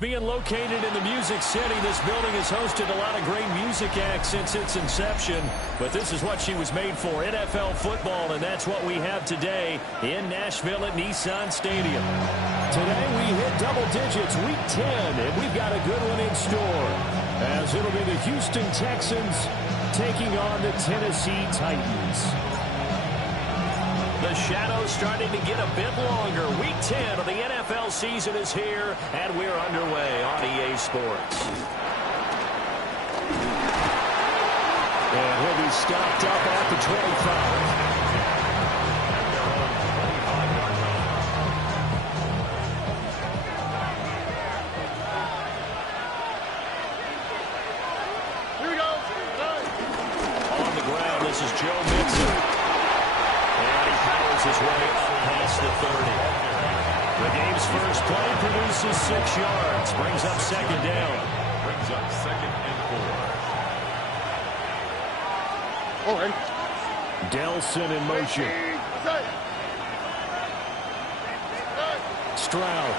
Being located in the Music City, this building has hosted a lot of great music acts since its inception. But this is what she was made for, NFL football, and that's what we have today in Nashville at Nissan Stadium. Today we hit double digits, week 10, and we've got a good one in store, as it'll be the Houston Texans taking on the Tennessee Titans. The shadow's starting to get a bit longer. Week 10 of the NFL season is here, and we're underway on EA Sports. And he'll be stopped up at the 25. Here we go. On the ground, this is Joe Mixon. His way past the 30. The game's first play produces 6 yards. Brings up second down. Brings up second and 4. All right. Delson in motion. Stroud.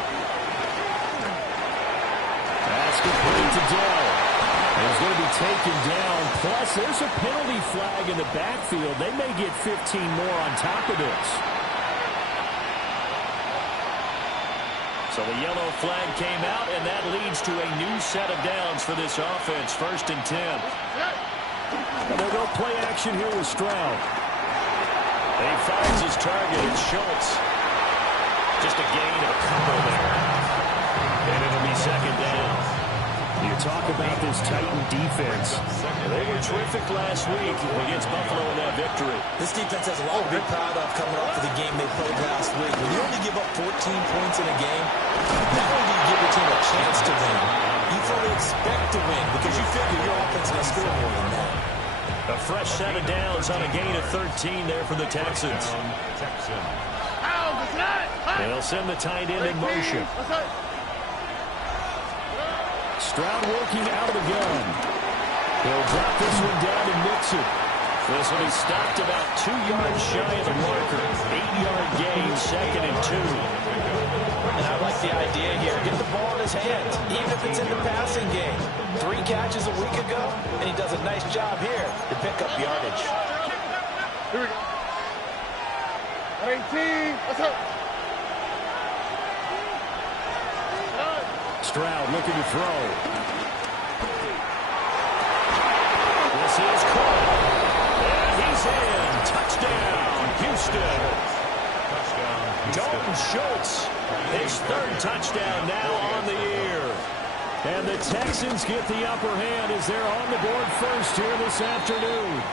Pass complete to Dell. He's going to be taken down. Plus, there's a penalty flag in the backfield. They may get 15 more on top of this. So the yellow flag came out, and that leads to a new set of downs for this offense. 1st and 10. And they'll go play action here with Stroud. And he finds his target. It's Schultz. Just a gain of a couple there. And it'll be second down. You talk about this Titan defense. They were terrific last week against Buffalo in that victory. This defense has a lot to be proud of coming off of the game they played last week. When you only give up 14 points in a game, not only do you give your team a chance to win, you fully expect to win because you figure your offense is going to score more than that. A fresh set of downs on a gain of 13 there for the Texans. They'll send the tight end in motion. Stroud working out of the gun. He'll drop this one down to Mixon. This will be stopped about 2 yards shy of the marker. 8-yard gain, 2nd and 2. And I like the idea here. Get the ball in his hands, even if it's in the passing game. 3 catches a week ago, and he does a nice job here to pick up yardage. Here we go. 18. Let's go. Stroud looking to throw. This is caught. And he's in. Touchdown, Houston. Dalton Schultz, his 3rd touchdown now on the year. And the Texans get the upper hand as they're on the board first here this afternoon.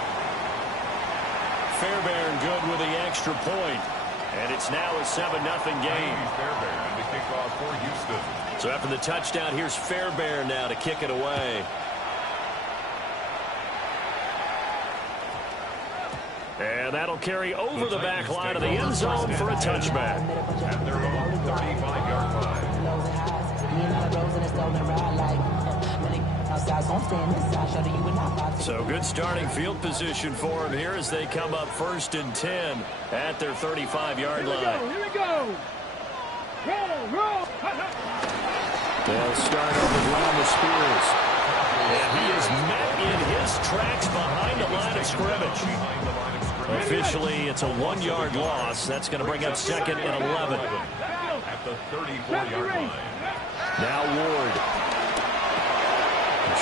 Fairbairn good with the extra point. And it's now a 7-0 game. Fairbairn to kick off for Houston. So after the touchdown, here's Fairbairn now to kick it away. And that'll carry over the back line of the end zone for a touchback. At their own 35-yard line. So good starting field position for them here as they come up 1st and 10 at their 35-yard line. Here we go. Roll. They'll start on the ground with Spears. And he is met in his tracks behind the line of scrimmage. Officially, it's a 1-yard loss. That's going to bring up 2nd and 11. At the 34-yard line. Now Ward.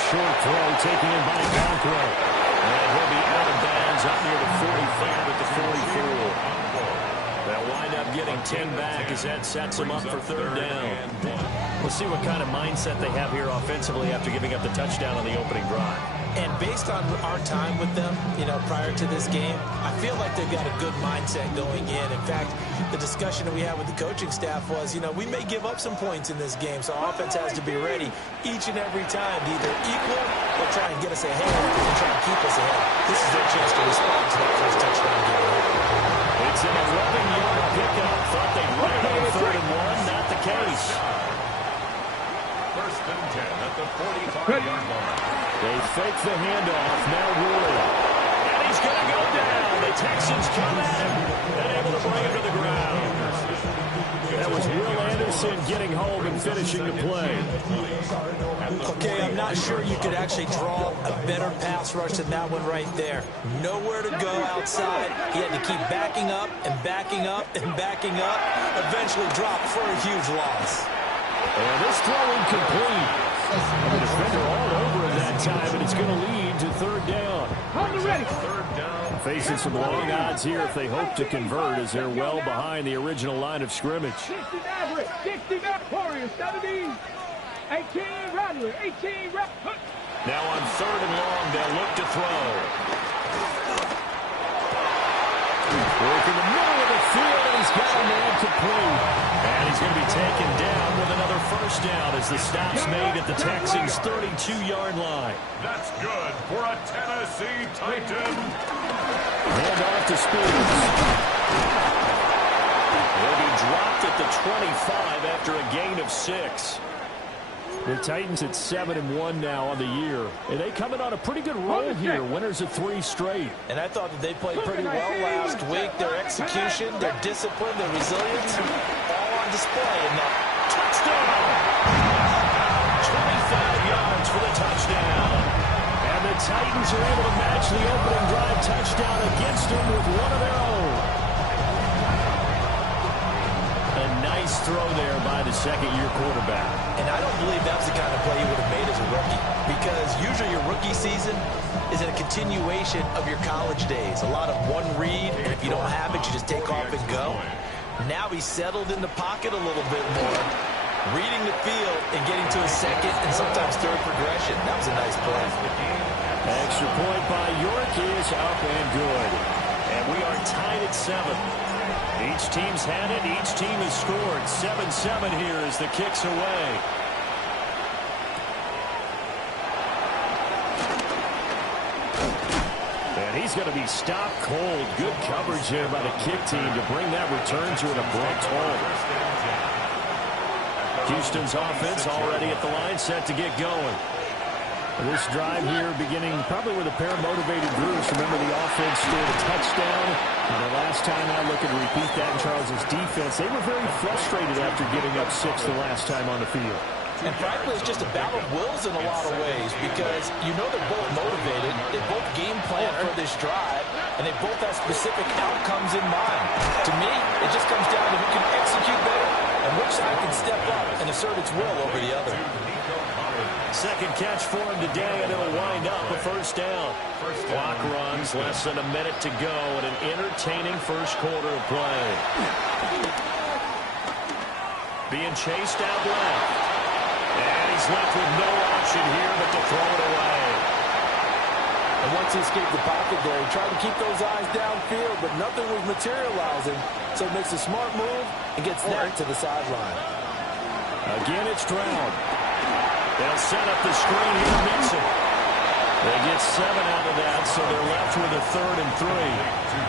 Short throw taken in by Valkyrie. And he'll be out of bounds up near the 45 at the 44. They'll wind up getting 10 back as that sets them up for 3rd down. We'll see what kind of mindset they have here offensively after giving up the touchdown on the opening drive. And based on our time with them, prior to this game, I feel like they've got a good mindset going in. In fact, the discussion that we had with the coaching staff was, we may give up some points in this game, so offense has to be ready each and every time to either equal or try and get us ahead and try and keep us ahead. This is their chance to respond to that first touchdown game. It's an 11-yard pickup. Thought they'd run it on 3rd and 1. Not the case. First and 10 at the 45-yard line. They fake the handoff. Now Ruley. And he's going to go down. The Texans come at him and able to bring him to the ground. That was Will Anderson getting home and finishing the play. Okay, I'm not sure you could actually draw a better pass rush than that one right there. Nowhere to go outside. He had to keep backing up and backing up and backing up. Eventually dropped for a huge loss. And this throw incomplete. And the defender all over him that time, and it's going to lead to third down. Third down. Facing some long odds here if they hope to convert, as they're well behind the original line of scrimmage. 60 Maverick, 60 Warriors, 17, 18 Rattler, 18 Rattler. Now on third and long, they'll look to throw. Work in the middle of the field, and he's got a man complete. And he's going to be taken down with another first down as the stop's made at the Texans' 32-yard line. That's good for a Tennessee Titan. Hand off to Spears. He'll be dropped at the 25 after a gain of 6. The Titans at 7-1 now on the year. And they coming on a pretty good roll here. Winners of 3 straight. And I thought that they played pretty well last week. Their execution, their discipline, their resilience, all on display. And the Touchdown! 25 yards for the touchdown. And the Titans are able to match the opening drive touchdown against them with one of their own. A nice throw there by the second-year quarterback. And I don't believe that's the kind of play he would have made as a rookie, because usually your rookie season is a continuation of your college days. A lot of one read, and if you don't have it, you just take off and go. Now he's settled in the pocket a little bit more, reading the field and getting to his second and sometimes third progression. That was a nice play. Extra point by York is up and good. And we are tied at 7. Each team's had it. Each team has scored. 7-7 here as the kick's away. And he's going to be stopped cold. Good coverage here by the kick team to bring that return to an abrupt halt. Houston's offense already at the line, set to get going. This drive here beginning probably with a pair of motivated groups. Remember, the offense scored a touchdown. And the last time I look at repeat that in Charles's defense, they were very frustrated after giving up 6 the last time on the field. And frankly, it's just a battle of wills in a lot of ways, because you know they're both motivated. They both game plan for this drive, and they both have specific outcomes in mind. To me, it just comes down to who can execute better and which side can step up and assert its will over the other. Second catch for him today, and it'll wind up a first down. Clock runs, less than a minute to go, and an entertaining first quarter of play. Being chased out left. And he's left with no option here but to throw it away. And once he escaped the pocket there, he tried to keep those eyes downfield, but nothing was materializing. So he makes a smart move and gets that to the sideline. Again, it's Stroud. They'll set up the screen here, Mixon. They get 7 out of that, so they're left with a 3rd and 3.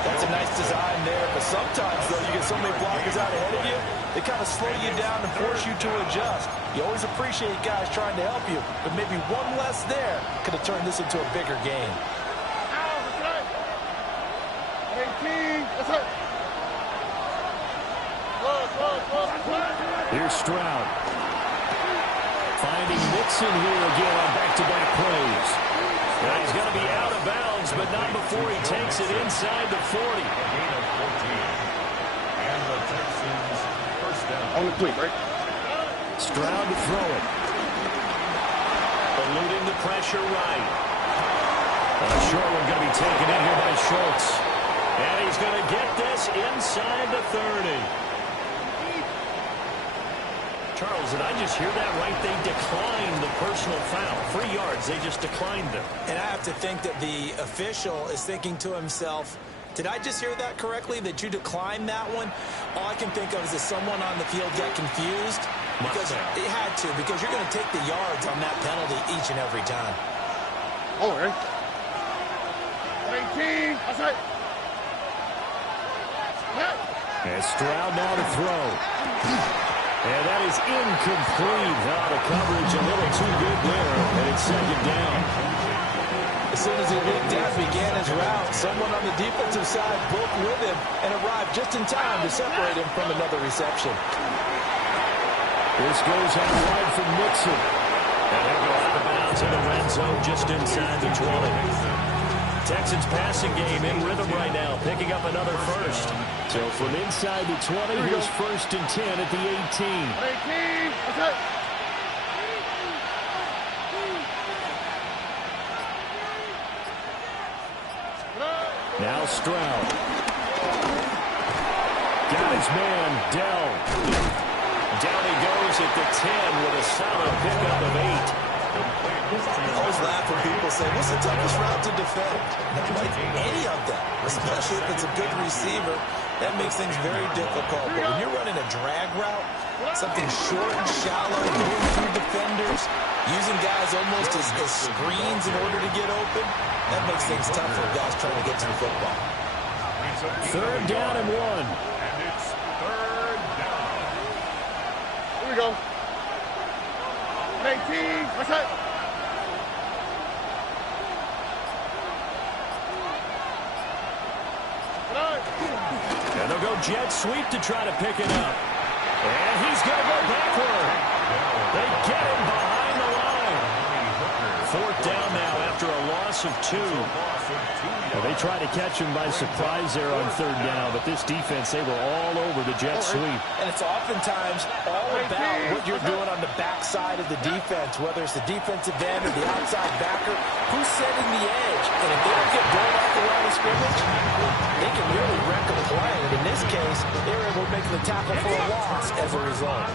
That's a nice design there, but sometimes, though, you get so many blockers out ahead of you, they kind of slow you down and force you to adjust. You always appreciate guys trying to help you, but maybe one less there could have turned this into a bigger game. 18, that's it. Here's Stroud. Finding Mixon here again on back-to-back plays. Now he's going to be out of bounds, but not before he takes it inside the 40. Gain of 14. And the Texans first down. On the quick, right? Stroud to throw it. Eluding the pressure right. A short one going to be taken in here by Schultz. And he's going to get this inside the 30. Charles, did I just hear that right? They declined the personal foul. 3 yards, they just declined them. And I have to think that the official is thinking to himself, did I just hear that correctly, that you declined that one? All I can think of is that someone on the field got confused. Because it had to, because you're going to take the yards on that penalty each and every time. All right. 18, that's it. And Stroud now to throw. And that is incomplete. The coverage a little too good there, and it's second down. As soon as he looked out, began his route. Someone on the defensive side broke with him and arrived just in time to separate him from another reception. This goes out wide for Mixon. And he'll go out of bounds in the red zone just inside the 20. Texans passing game in rhythm right now, picking up another first. So from inside the 20, here's first and 10 at the 18. 18. Okay. Now Stroud. Got his man, Dell. Down he goes at the 10 with a solid pickup of 8. I always laugh when people say, what's the toughest route to defend? Like any of them, especially if it's a good receiver, that makes things very difficult. But when you're running a drag route, something short and shallow, going through defenders, using guys almost as screens in order to get open, that makes things tough for guys trying to get to the football. Third down and 1. And it's third down. Here we go. 18. What's that? And they'll go jet sweep to try to pick it up. And he's going to go backward. They get him behind the line. Fourth down now after a loss of 2. Well, they tried to catch him by surprise there on third down, but this defense, they were all over the jet sweep. And it's oftentimes all about what you're doing on the backside of the defense, whether it's the defensive end or the outside backer, who's setting the edge. And if they don't get blown off the line of scrimmage, they can really wreck a play. And in this case, they were able to make the tackle for a loss as a result.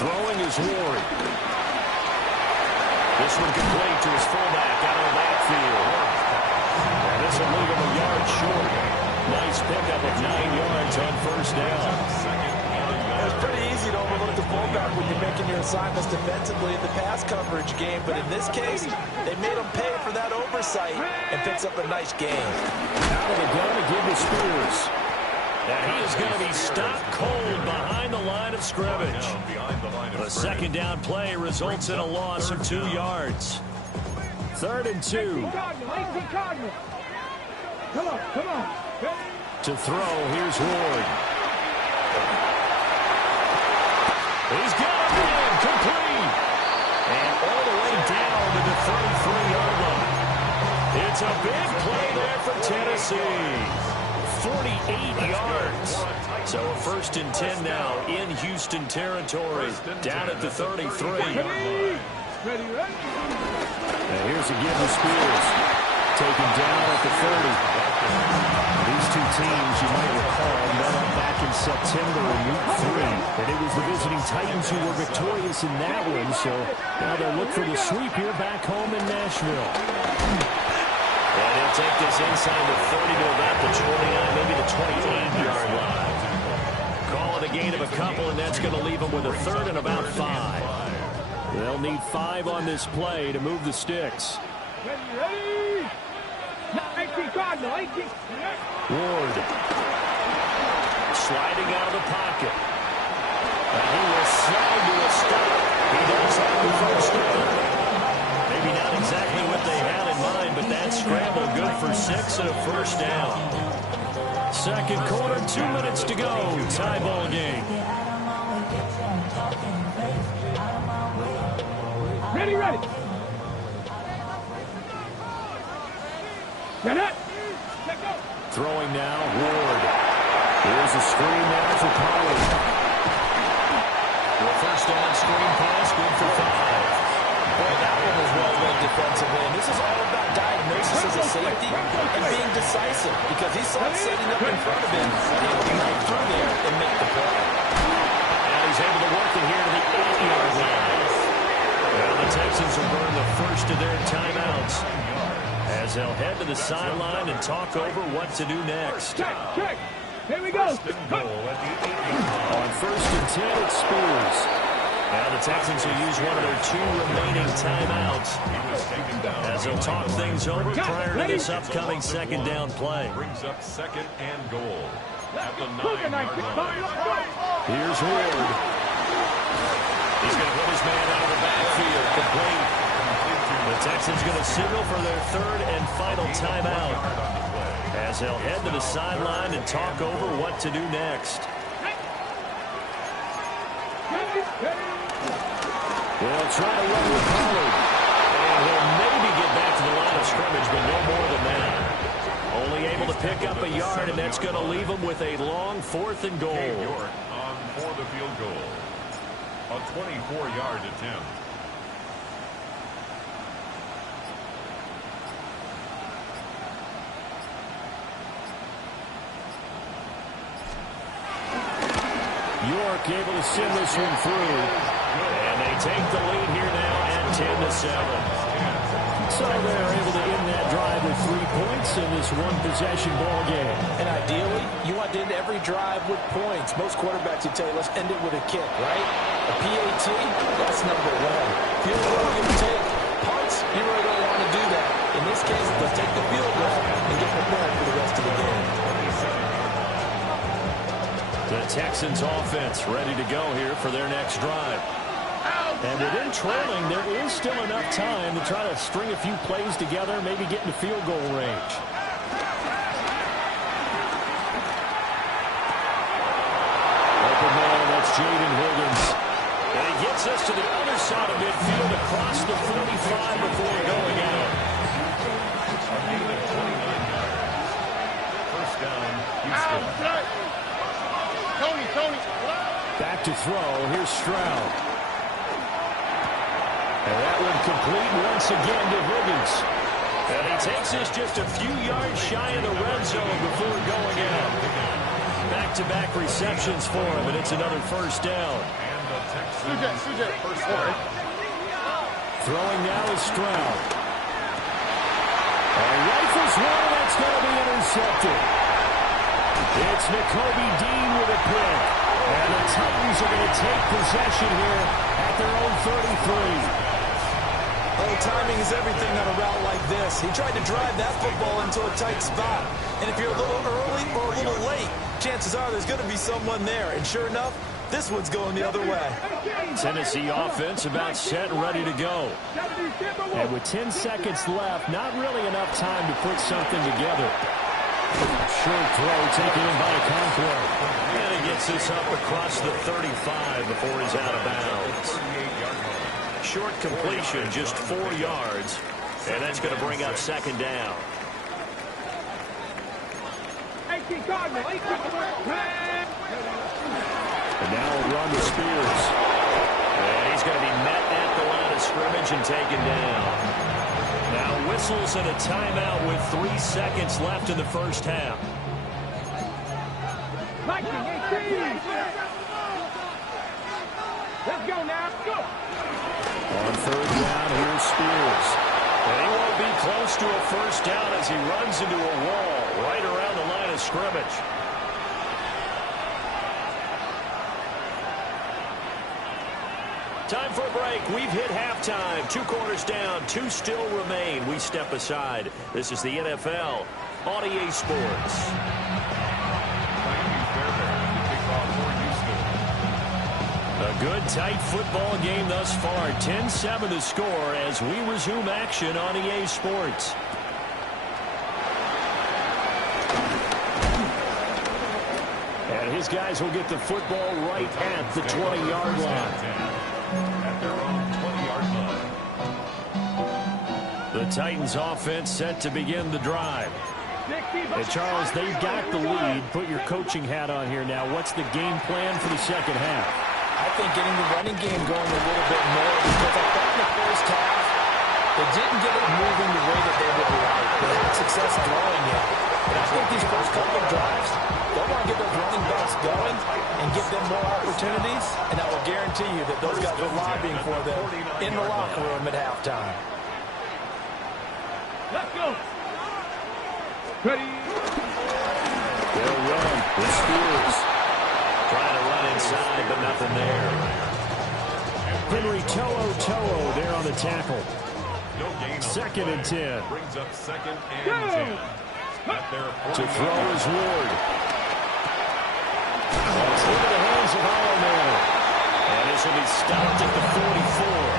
Throwing is Ward. This one complete to his fullback out of the backfield. And this will leave him a yard short. Nice pickup of 9 yards on first down. It's pretty easy to overlook the fullback when you're making your assignments defensively in the pass coverage game, but in this case, they made him pay for that oversight and picks up a nice gain. Out of the gun to give to Spears. And he is going to be stopped cold behind the line of scrimmage. The second down play results in a loss of 2 yards. Third and 2. Come on. To throw, here's Ward. He's got it in, complete. And all the way down to the 33-yard line. It's a big play there for Tennessee. 48 yards. So a first and 10 now in Houston territory. Down at the 33. Ready. And here's a give to Spears. Taken down at the 30. These two teams, you might recall, met up back in September in Week 3. And it was the visiting Titans who were victorious in that one. So now they'll look for the sweep here back home in Nashville. And he'll take this inside the 30 to about the 29, maybe the 28-yard line. Call it a gain of a couple, and that's going to leave them with a third and about 5. They'll need 5 on this play to move the sticks. Ready. 18 Cardinal, 18. Ward. Sliding out of the pocket. And he will slide to a stop. He does have the first down. Maybe not exactly what they had in mind, but that scramble good for 6 and a first down. Second quarter, 2 minutes to go. Tie ball game. Ready. Get it. Throwing now, Ward. Here's a screen now for Pollard. The first down screen pass, good for 5. Boy, that one was well read defensively. And this is all about diagnosis as a safety and being decisive because he saw it setting up in front of him and he went right through there and make the play. Now he's able to work it here to the 8-yard line. Well, the Texans will burn the first of their timeouts as they'll head to the sideline and talk over what to do next. Check. Here we go. On first and 10, it's Spears. Now the Texans will use one of their 2 remaining timeouts as they'll talk things over prior to this upcoming second down play. Brings up 2nd and goal at the 9-yard line. Here's Ward. He's going to put his man out of the backfield. Complete. The Texans going to signal for their 3rd and final timeout as they'll head to the sideline and talk over what to do next. They'll try to run with Pollard. And he'll maybe get back to the line of scrimmage, but no more than that. Only able to pick up a yard, and that's going to leave him with a long 4th and goal. York on for the field goal. A 24-yard attempt. York able to send this one through. And they take the lead here now at 10-7. So they're able to end that drive with 3 points in this one-possession ball game. And ideally, you want to end every drive with points. Most quarterbacks would tell you, let's end it with a kick, right? A PAT, that's number 1. Field goal, you're going to take. Punts, you really don't want to do that. In this case, they'll take the field goal and get prepared for the rest of the game. The Texans offense ready to go here for their next drive. And within trailing, there is still enough time to try to string a few plays together, maybe get into field goal range. Open man, that's Jaden Higgins. And he gets us to the other side of midfield across the 45 before going out. First down, Houston. Tony. Back to throw. Here's Stroud. And that one complete once again to Higgins. And he takes us just a few yards shy of the red zone before going out. Back-to-back receptions for him, and it's another first down. And the Texans first down. Throwing now is Stroud. And rifles one, that's going to be intercepted. It's Nakobe Dean with a pick. And the Titans are going to take possession here at their own 33. Oh, timing is everything on a route like this. He tried to drive that football into a tight spot. And if you're a little early or a little late, chances are there's going to be someone there. And sure enough, this one's going the other way. Tennessee offense about set and ready to go. And with 10 seconds left, not really enough time to put something together. Short throw taken in by Conklin. And he gets this up across the 35 before he's out of bounds. Short completion, just 4 yards. And that's going to bring up second down. 18 Cardinal, 18. And now a run to Spears. And he's going to be met at the line of scrimmage and taken down. Now whistles and a timeout with 3 seconds left in the first half. 19, 18. Let's go now. Go. On third down, here's Spears. And he won't be close to a first down as he runs into a wall right around the line of scrimmage. Time for a break. We've hit halftime. 2 quarters down. 2 still remain. We step aside. This is the NFL on EA Sports. A good, tight football game thus far. 10-7 the score as we resume action on EA Sports. And his guys will get the football right at the 20-yard line. At their own 20-yard line. The Titans offense set to begin the drive. And Charles, they've got the lead. Put your coaching hat on here now. What's the game plan for the second half? I think getting the running game going a little bit more, because I thought in the first half, they didn't get it moving the way that they would like. They had success throwing it. But I think these first couple of drives, they'll want to get those running backs going and give them more opportunities, and I will guarantee you that those guys are lobbying for them in the locker room at halftime. Let's go. Ready. They'll run with Spears. Trying to run inside, but nothing there. Henry To'o there on the tackle. No gain on 2nd and 10. Brings up 2nd and 10. To throw is Ward. It's into the hands of Ironman. And this will be stopped at the 44.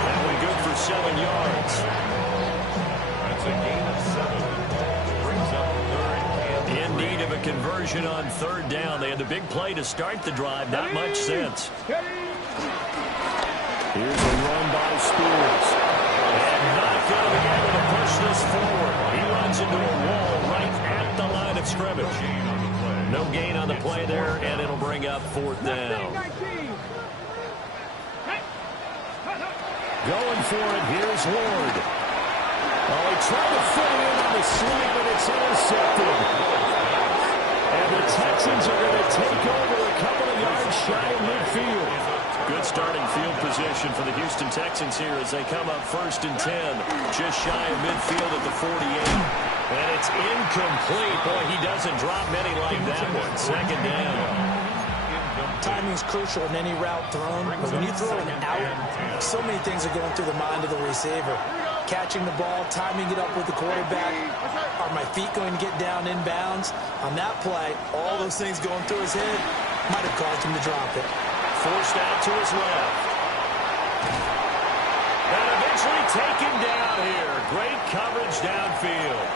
That will be good for 7 yards. That's a gain of 7. Brings up 3rd and 3. In need of a conversion on 3rd down. They had the big play to start the drive. Not much sense. Here's a run by Spears. And not going to be able to push this forward. He runs into a wall right at the line of scrimmage. No gain on the play there, and it'll bring up 4th down. Going for it, here's Ward. Oh, he tried to fit it in on the slant, but it's intercepted. And the Texans are going to take over a couple of yards shy of midfield. Good starting field position for the Houston Texans here as they come up 1st and 10. Just shy of midfield at the 48. And it's incomplete. Boy, he doesn't drop many like that one. 2nd down. Timing's crucial in any route thrown, but when you throw it out, so many things are going through the mind of the receiver. Catching the ball, timing it up with the quarterback. Are my feet going to get down inbounds? On that play, all those things going through his head might have caused him to drop it. Forced out to his left. And eventually taken down here. Great coverage downfield.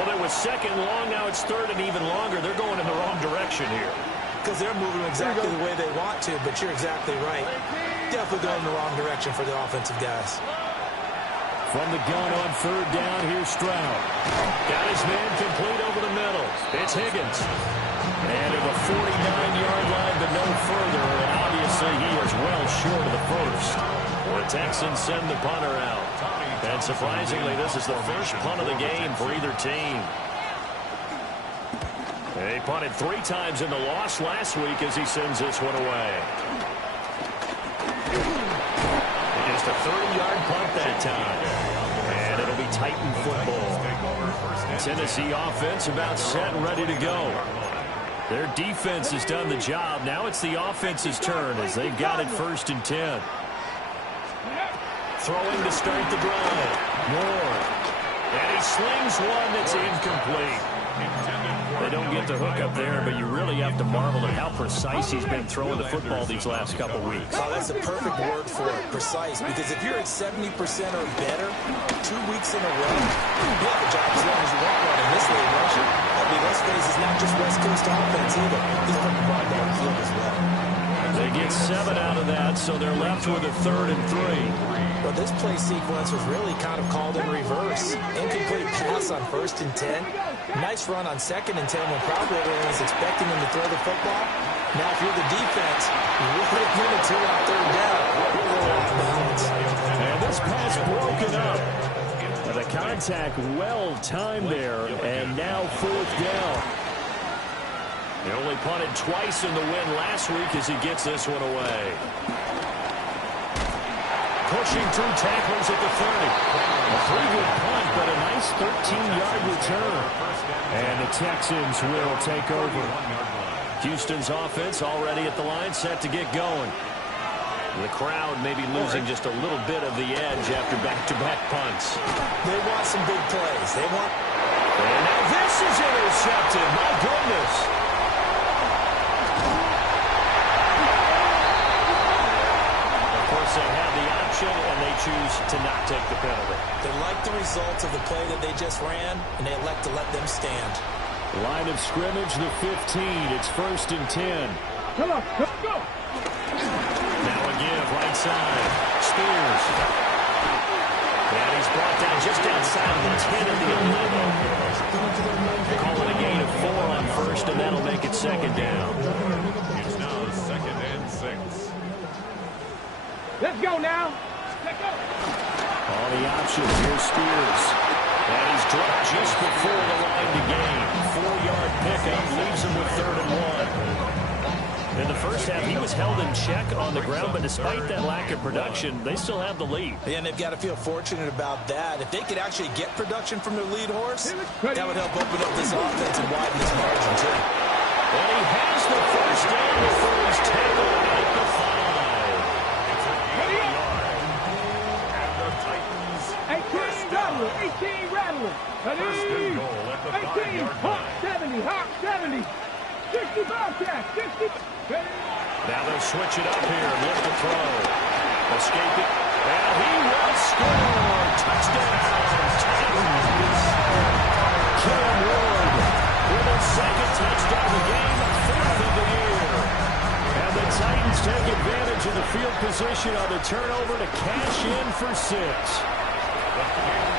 Well, it was 2nd long, now it's 3rd and even longer. They're going in the wrong direction here. Because they're moving exactly the way they want to, but you're exactly right. Definitely going in the wrong direction for the offensive guys. From the gun on 3rd down, here's Stroud. Got his man complete over the middle. It's Higgins. And to the 49-yard line, but no further. And obviously he is well short of the first. The Texans send the punter out. And surprisingly, this is the first punt of the game for either team. They punted 3 times in the loss last week as he sends this one away. Just a 30-yard punt that time. And it'll be Titan football. Tennessee offense about set and ready to go. Their defense has done the job. Now it's the offense's turn as they've got it 1st and 10. Throwing to start the drive. Moore. And he slings one that's incomplete. They don't get the hook up there, but you really have to marvel at how precise he's been throwing the football these last couple weeks. Oh, that's the perfect word for it, precise. Because if you're at 70% or better 2 weeks in a row, you have a job as long as you want one in this league, don't you? I mean, let's face it, it's not just West Coast offense either. He's putting the ball downfield as well. They get 7 out of that, so they're left with a 3rd and 3. Well, this play sequence was really kind of called in reverse. Incomplete pass on 1st and 10. Nice run on 2nd and 10 when probably everyone was expecting him to throw the football. Now, if you're the defense, you really limit to on 3rd down. You're a little off balance. And this pass broken up. And the contact well timed there, and now 4th down. He only punted twice in the win last week as he gets this one away. Pushing through tacklers at the 30. A pretty good punt, but a nice 13-yard return. And the Texans will take over. Houston's offense already at the line, set to get going. The crowd maybe losing just a little bit of the edge after back-to-back punts. They want some big plays. They want... And now this is intercepted. My goodness. They have the option, and they choose to not take the penalty. They like the results of the play that they just ran, and they elect to let them stand. Line of scrimmage, the 15. It's 1st and 10. Come on, let's go. Now a give, right side. Spears. And he's brought down just outside of the 10 of the 11. Calling a gain of 4 on 1st, and that'll make it 2nd down. It's now 2nd and 6. Let's go now. Let's go. All the options, here's Spears. And he's dropped just before the line to gain. 4-yard pickup leaves him with 3rd and 1. In the first half, he was held in check on the ground, but despite that lack of production, they still have the lead. And they've got to feel fortunate about that. If they could actually get production from their lead horse, that would help open up this offense and widen this margin, too. And he has the first down before he's tackled at the 5. Rattler, 18 Rattler. First and goal at the 18 5-yard Hawk line. 70, Hawk 70. 60 Bobcat, 60. Now they'll switch it up here and look to throw. Escape it. And he will score. Touchdown. Titans. Cam Ward with his second touchdown of the game, fourth of the year. And the Titans take advantage of the field position on the turnover to cash in for 6.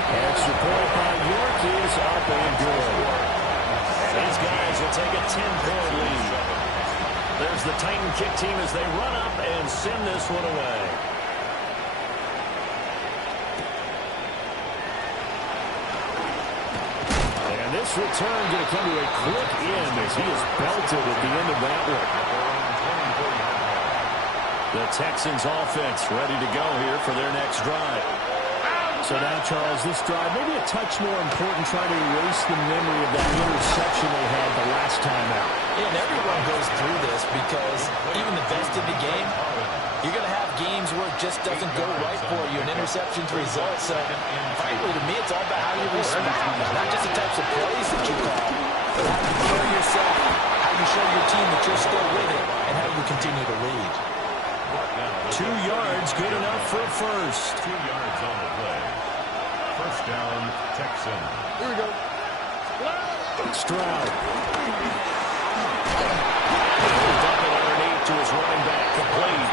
Extra point by York is up and good. These guys will take a 10-point lead. There's the Titan kick team as they run up and send this one away. And this return going to come to a quick end as he is belted at the end of that one. The Texans offense ready to go here for their next drive. So now, Charles, this drive maybe a touch more important, trying to erase the memory of that interception they had the last time out. And everyone goes through this because even the best in the game, you're going to have games where it just doesn't go right for you, and interceptions result. So, frankly, to me, it's all about how you respond, not just the types of plays that you call, but how you carry yourself, how you show your team that you're still with it, and how you continue to lead. 2 yards, good enough for a first. 2 yards on the play. First down, Texans. Here we go. Stroud. Dump it underneath to his running back, complete.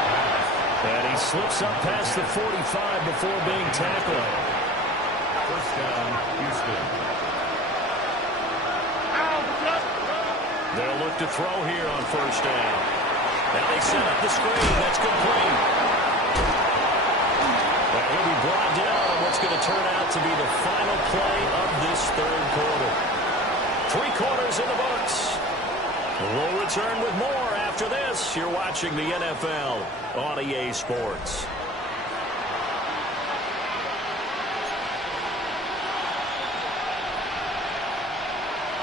And he slips up past the 45 before being tackled. First down, Houston. They'll look to throw here on first down. Now they set up the screen. That's complete. But he'll be brought down on what's going to turn out to be the final play of this third quarter. 3 quarters in the books. We'll return with more after this. You're watching the NFL on EA Sports.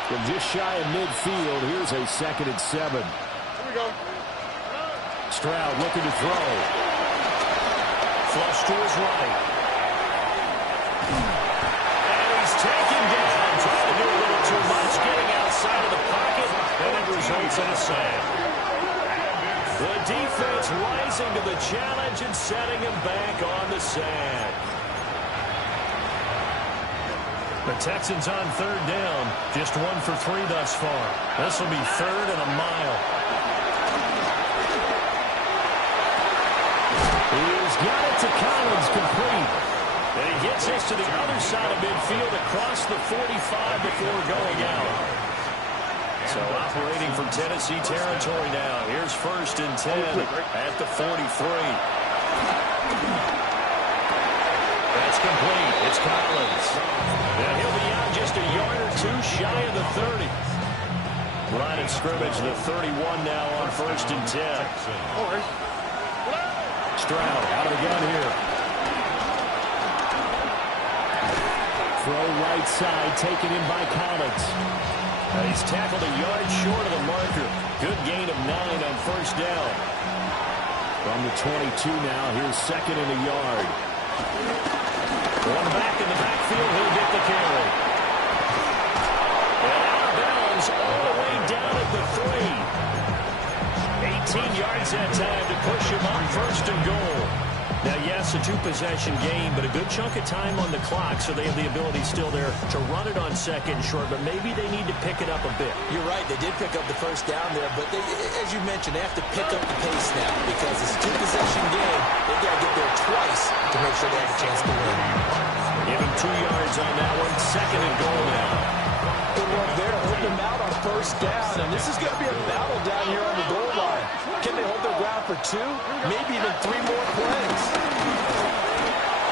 From just shy of midfield, here's a 2nd and 7. Here we go. Stroud looking to throw. Flush to his right. And he's taken down. Trying to do a little too much. Getting outside of the pocket. And it results in a sack. The defense rising to the challenge and setting him back on the sack. The Texans on 3rd down. Just 1 for 3 thus far. This will be 3rd and a mile. He's got it to Collins, complete. And he gets this to the other side of midfield across the 45 before going out. So operating from Tennessee territory now. Here's 1st and 10 at the 43. That's complete. It's Collins. And he'll be out just a yard or 2 shy of the 30. Line of scrimmage, the 31 now on 1st and 10. Stroud out of the gun here. Throw right side, taken in by Collins. And he's tackled a yard short of the marker. Good gain of 9 on 1st down. From the 22 now, here's 2nd and a yard. One back in the backfield, he'll get the carry. And out of bounds all the way down at the 3. 18 yards that time to push him up 1st and goal. Now, yes, a 2-possession game, but a good chunk of time on the clock, so they have the ability still there to run it on 2nd and short, but maybe they need to pick it up a bit. You're right. They did pick up the 1st down there, but they, as you mentioned, they have to pick up the pace now because it's a 2-possession game. They've got to get there twice to make sure they have a chance to win. Give him 2 yards on that one. 2nd and goal now. Good work there to open them out on 1st down, and this is going to be a battle down here on the goal line. Can they hold their ground for 2, maybe even 3 more plays?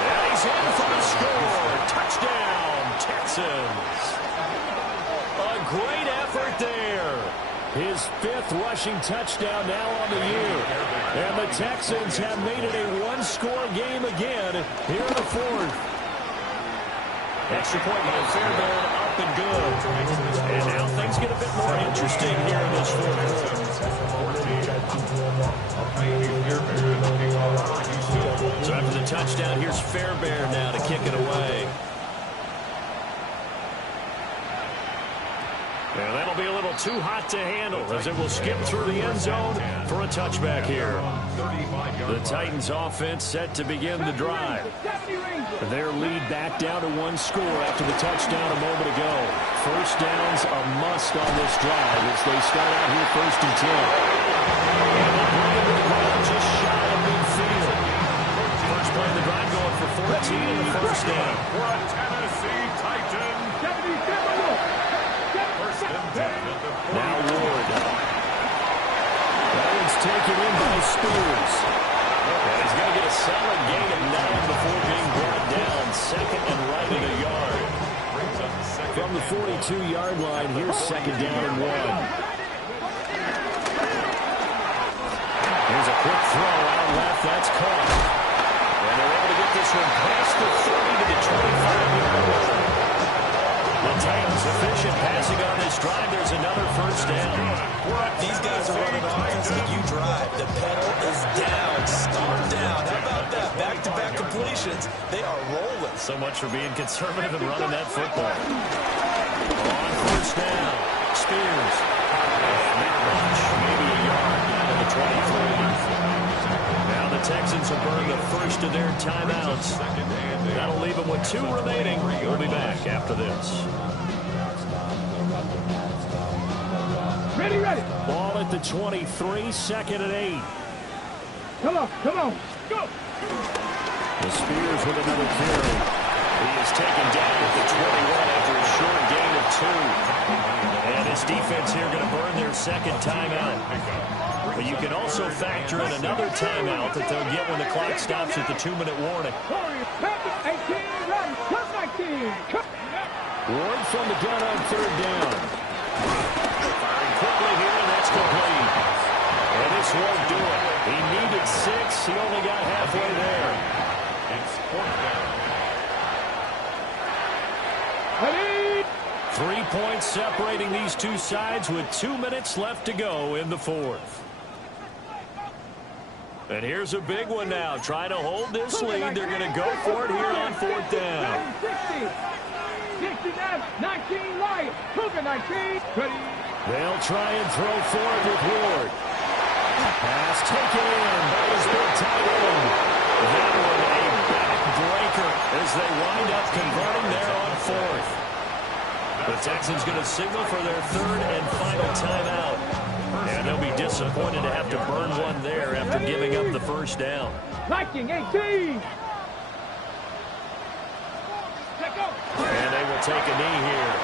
And he's in for the score. Touchdown, Texans. A great effort there. His 5th rushing touchdown now on the year. And the Texans have made it a 1-score game again here in the 4th. Extra point by Fairbairn, up and good. And now things get a bit more interesting here in this 4th. So after the touchdown, here's Fairbairn now to kick it away. And that'll be a little too hot to handle as it will skip through the end zone for a touchback here. The Titans offense set to begin the drive. Their lead back down to one score after the touchdown a moment ago. First down's a must on this drive as they start out here first and 10. And they bring it to the ground just shy of midfield. First play of the drive going for 14 in the first down. For a Tennessee Titan. Now Ward. That one's taken in by Spears. And he's going to get a solid gain of 9 before being brought down. Second and right in a yard. From the 42-yard line, here's second down and 1. Here's a quick throw out left. That's caught. And they're able to get this one past the 30 to the 25-yard line. The Titans efficient passing on this drive. There's another first down. These guys are running offense that you drive. The pedal is down. Start down. How about that? Back-to-back completions. They are rolling. So much for being conservative and running that football. On first down, Spears. Not much, maybe a yard down to the 23. Now the Texans will burn the first of their timeouts. That'll leave them with 2 remaining. We'll be back after this. Ready. Ball at the 23, second and 8. Come on. Go. The Spears with another carry. He is taken down at the 21 after a short gain of 2. And his defense here going to burn their second timeout. But you can also factor in another timeout that they'll get when the clock stops at the 2-minute warning. 18, run, come 19. Ward from the gun on third down. Firing quickly here, and that's complete. And this won't do it. He needed 6. He only got halfway there. It's 4th down. 3 points separating these two sides with 2 minutes left to go in the fourth. And here's a big one now. Trying to hold this lead. They're going to go for it here on 4th down. 69, 19, right. Cougar 19. Ready. They'll try and throw forward with Ward. Pass taken in by his big tight end. That one a backbreaker as they wind up converting there on 4th. The Texans going to signal for their 3rd and final timeout. And they'll be disappointed to have to burn one there after giving up the first down. Viking 18. And they will take a knee here.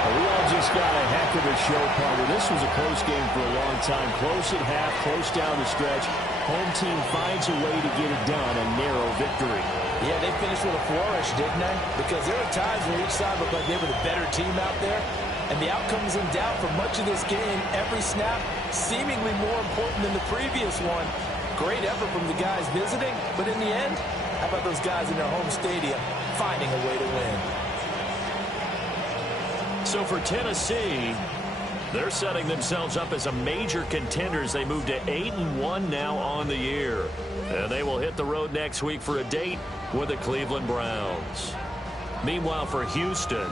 Well, we all just got a heck of a show, partner. This was a close game for a long time. Close at half, close down the stretch. Home team finds a way to get it done, a narrow victory. Yeah, they finished with a flourish, didn't they? Because there are times where each side looked like they were the better team out there. And the outcome is in doubt for much of this game. Every snap seemingly more important than the previous one. Great effort from the guys visiting. But in the end, how about those guys in their home stadium finding a way to win? So for Tennessee, they're setting themselves up as a major contender as they move to 8-1 now on the year. And they will hit the road next week for a date with the Cleveland Browns. Meanwhile, for Houston,